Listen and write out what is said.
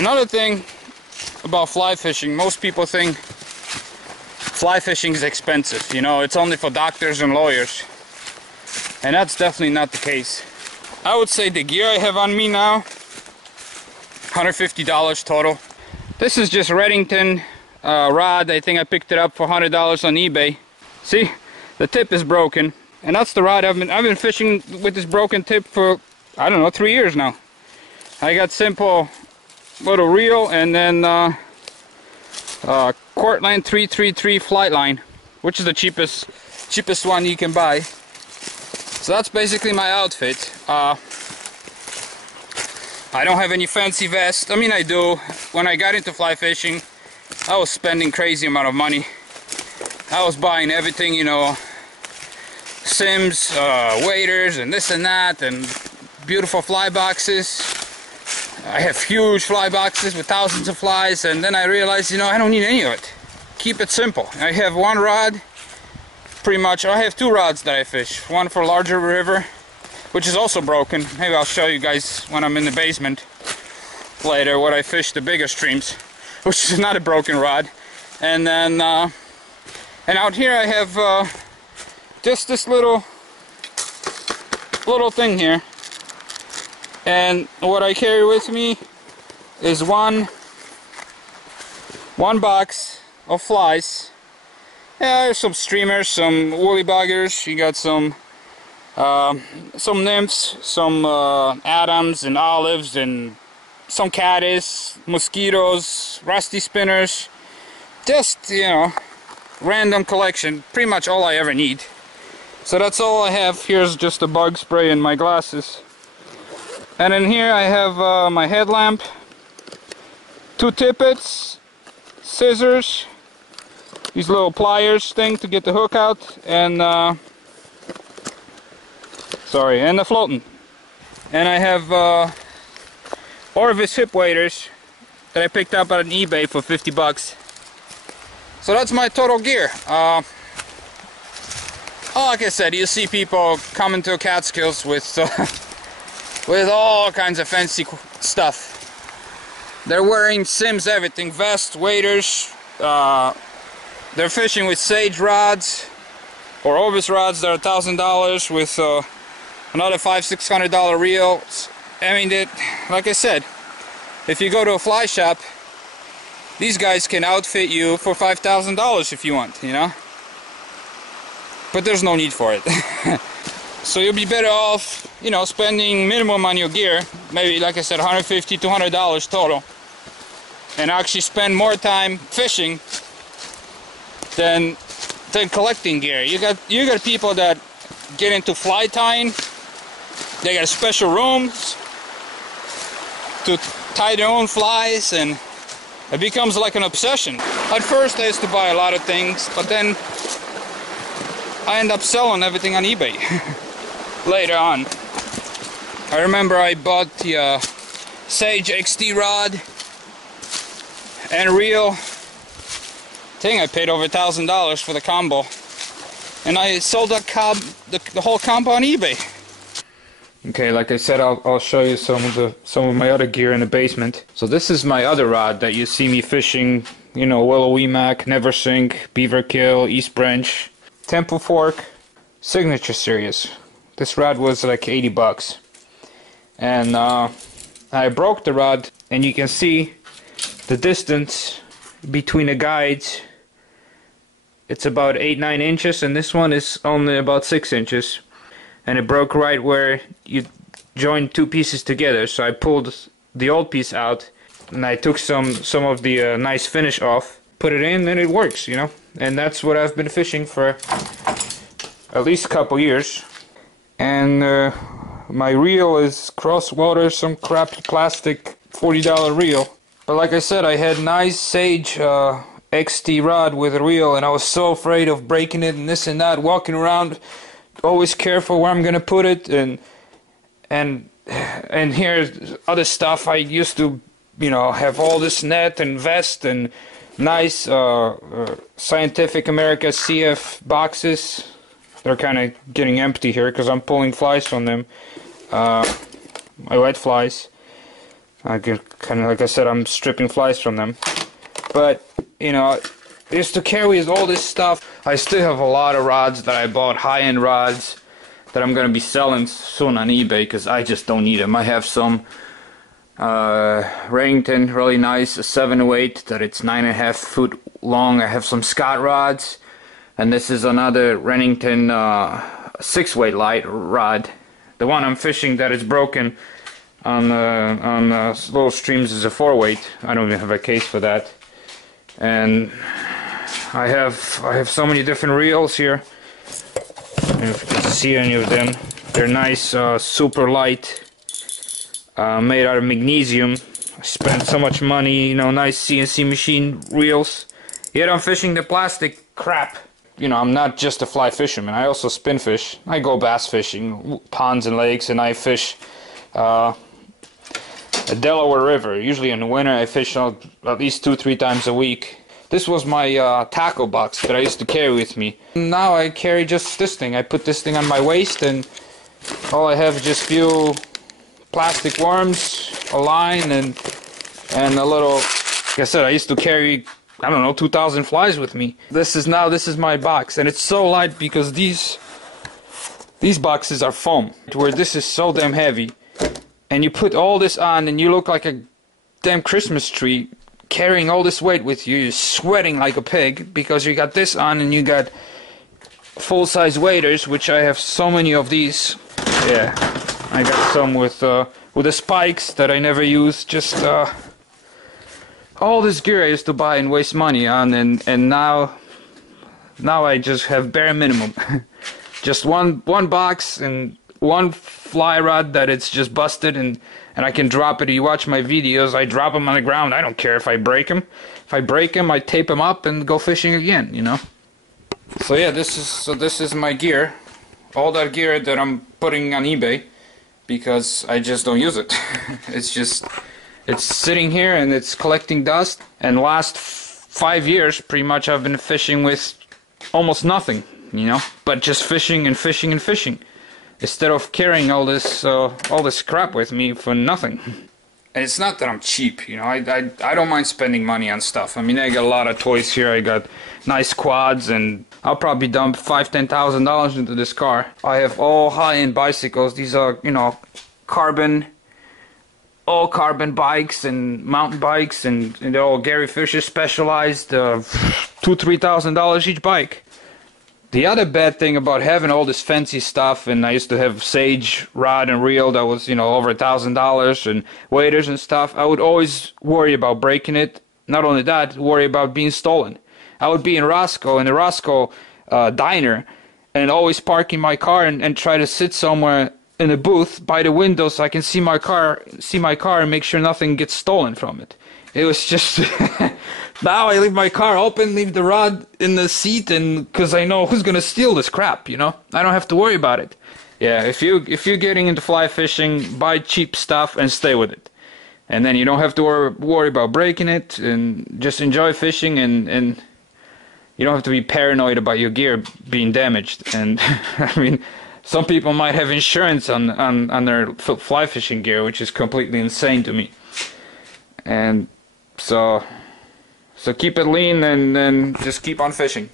Another thing about fly fishing, most people think fly fishing is expensive. You know, it's only for doctors and lawyers. And that's definitely not the case. I would say the gear I have on me now, $150 total. This is just Reddington rod. I think I picked it up for $100 on eBay. See, the tip is broken, and that's the rod I've been fishing with this broken tip for, I don't know, 3 years now. I got simple little reel and then Cortland 333 flight line, which is the cheapest one you can buy. So that's basically my outfit. I don't have any fancy vest. I mean, I do. When I got into fly fishing, I was spending crazy amount of money. I was buying everything, you know, Sims, waders, and this and that, and beautiful fly boxes. I have huge fly boxes with thousands of flies, and then I realized, you know, I don't need any of it. Keep it simple. I have one rod, pretty much. I have two rods that I fish. One for larger river, which is also broken. Maybe I'll show you guys when I'm in the basement later what I fish the bigger streams, which is not a broken rod. And then and out here I have just this little thing here, and what I carry with me is one box of flies. Yeah, there's some streamers, some woolly buggers. You got some nymphs, some Adams and olives, and some caddis, mosquitoes, rusty spinners. Just, you know, random collection. Pretty much all I ever need. So that's all I have. Here's just a bug spray and my glasses. And in here I have my headlamp, two tippets, scissors, these little pliers thing to get the hook out, and and the floating. And I have Orvis hip waders that I picked up on eBay for 50 bucks. So that's my total gear. Like I said, you see people coming to Catskills with with all kinds of fancy stuff. They're wearing Sims everything, vests, waders. They're fishing with Sage rods or Orvis rods that are $1,000 with another $500–600 reels. I mean, like I said, if you go to a fly shop, these guys can outfit you for $5,000 if you want, you know. But there's no need for it. So you'll be better off, you know, spending minimum on your gear, maybe like I said, $150–200 total, and actually spend more time fishing than collecting gear. You got people that get into fly tying. They got special rooms to tie their own flies, and it becomes like an obsession. At first I used to buy a lot of things, but then I end up selling everything on eBay later on. I remember I bought the Sage XD rod and reel. I think I paid over $1,000 for the combo, and I sold the whole combo on eBay. Okay, like I said, I'll show you some of my other gear in the basement. So this is my other rod that you see me fishing. You know, Willow Emac, Never Sink, Beaver Kill, East Branch, Temple Fork, Signature Series. This rod was like 80 bucks, and I broke the rod, and you can see the distance between the guides. It's about 8–9 inches, and this one is only about 6 inches. And it broke right where you join two pieces together. So I pulled the old piece out, and I took some of the nice finish off, put it in, and it works, you know. And that's what I've been fishing for at least a couple years. And my reel is Crosswater, some crappy plastic $40 reel. But like I said, I had nice Sage XT rod with a reel, and I was so afraid of breaking it and this and that, walking around always careful where I'm gonna put it, and here's other stuff. I used to, you know, have all this net and vest and nice Scientific America CF boxes. They're kind of getting empty here because I'm pulling flies from them, my wet flies. I get kind of, like I said, I'm stripping flies from them. But you know, just to carry all this stuff, I still have a lot of rods that I bought, high-end rods that I'm gonna be selling soon on eBay because I just don't need them. I have some Remington, really nice, a 708 that it's 9.5 foot long. I have some Scott rods, and this is another Remington 6-weight light rod. The one I'm fishing that is broken on little streams is a 4-weight. I don't even have a case for that. And I have so many different reels here. If you can see any of them, they're nice, super light, made out of magnesium. I spent so much money, you know, nice CNC machine reels. Yet I'm fishing the plastic crap. You know, I'm not just a fly fisherman. I also spin fish. I go bass fishing, ponds and lakes, and I fish the Delaware River. Usually in the winter I fish at least 2-3 times a week. This was my tackle box that I used to carry with me. Now I carry just this thing. I put this thing on my waist, and all I have is just few plastic worms, a line, and a little. Like I said, I used to carry, I don't know, 2,000 flies with me. This is my box, and it's so light because these boxes are foam. Where this is so damn heavy, and you put all this on, and you look like a damn Christmas tree. Carrying all this weight with you, you're sweating like a pig because you got this on and you got full-size waders, which I have so many of these. Yeah, I got some with the spikes that I never use. Just all this gear I used to buy and waste money on, and now I just have bare minimum. Just one box and one fly rod that it's just busted, and I can drop it. You watch my videos, I drop them on the ground. I don't care if I break them. If I break them, I tape them up and go fishing again, you know. So yeah, this is my gear. All that gear that I'm putting on eBay because I just don't use it. It's sitting here and it's collecting dust. And last 5 years, pretty much, I've been fishing with almost nothing, you know, but just fishing and fishing and fishing. Instead of carrying all this crap with me for nothing. And it's not that I'm cheap, you know. I don't mind spending money on stuff. I mean, I got a lot of toys here. I got nice quads, and I'll probably dump $5,000-$10,000 into this car. I have all high-end bicycles. These are, you know, all carbon bikes and mountain bikes, and they're all Gary Fisher specialized. $2,000-$3,000 each bike. The other bad thing about having all this fancy stuff, and I used to have Sage rod and reel that was, you know, over $1,000, and waders and stuff, I would always worry about breaking it. Not only that, worry about being stolen. I would be in the Roscoe diner, and always parking my car and try to sit somewhere in a booth by the window so I can see my car and make sure nothing gets stolen from it. It was just now I leave my car open, leave the rod in the seat, and because I know who's gonna steal this crap, you know. I don't have to worry about it. Yeah, if you're getting into fly fishing, buy cheap stuff and stay with it, and then you don't have to worry about breaking it, and just enjoy fishing, and you don't have to be paranoid about your gear being damaged. And I mean, some people might have insurance on their fly fishing gear, which is completely insane to me. And so keep it lean and just keep on fishing.